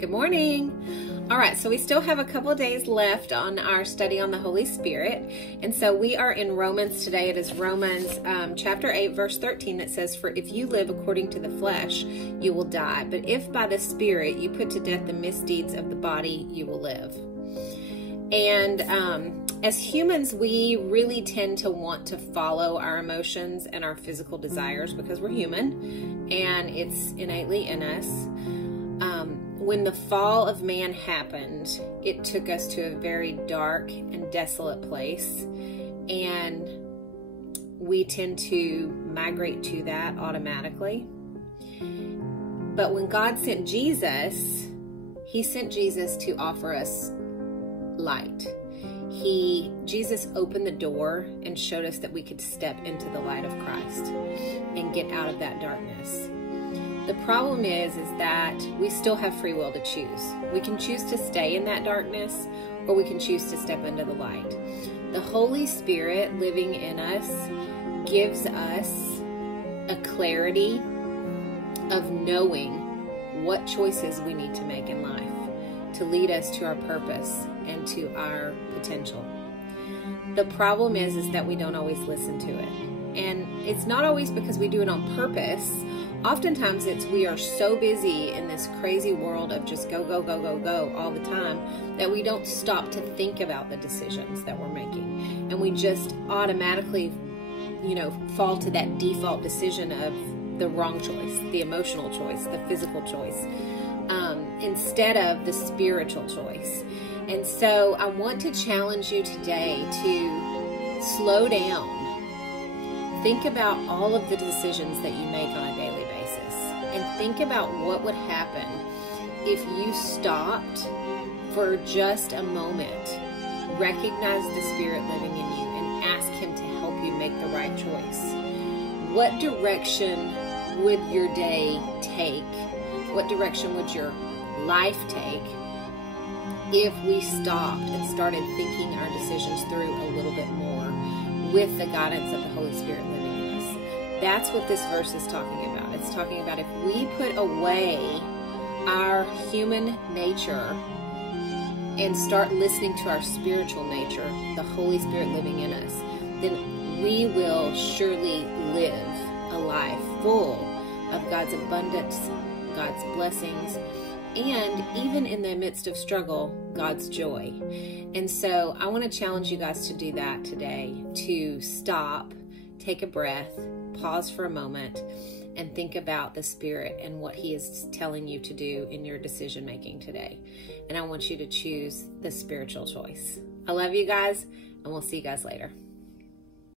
Good morning. All right, so we still have a couple of days left on our study on the Holy Spirit. And so we are in Romans today. It is Romans chapter 8, verse 13 that says, "For if you live according to the flesh, you will die. But if by the Spirit you put to death the misdeeds of the body, you will live." And as humans, we really tend to want to follow our emotions and our physical desires because we're human and it's innately in us. When the fall of man happened, it took us to a very dark and desolate place, and we tend to migrate to that automatically. But when God sent Jesus, He sent Jesus to offer us light. Jesus opened the door and showed us that we could step into the light of Christ and get out of that darkness. The problem is that we still have free will to choose. We can choose to stay in that darkness, or we can choose to step into the light. The Holy Spirit living in us gives us a clarity of knowing what choices we need to make in life to lead us to our purpose and to our potential. The problem is that we don't always listen to it. And it's not always because we do it on purpose. Oftentimes it's we are so busy in this crazy world of just go, go, go, go, go all the time that we don't stop to think about the decisions that we're making. And we just automatically, fall to that default decision of the wrong choice, the emotional choice, the physical choice, instead of the spiritual choice. And so I want to challenge you today to slow down. Think about all of the decisions that you make on a daily basis, and think about what would happen if you stopped for just a moment, recognize the Spirit living in you, and ask Him to help you make the right choice. What direction would your day take? What direction would your life take if we stopped and started thinking our decisions through a little bit more with the guidance of the Holy Spirit living in us? That's what this verse is talking about. It's talking about if we put away our human nature and start listening to our spiritual nature, the Holy Spirit living in us, then we will surely live a life full of God's abundance, God's blessings, and even in the midst of struggle, God's joy. And so I want to challenge you guys to do that today, to stop, take a breath, pause for a moment, and think about the Spirit and what He is telling you to do in your decision making today. And I want you to choose the spiritual choice. I love you guys, and we'll see you guys later.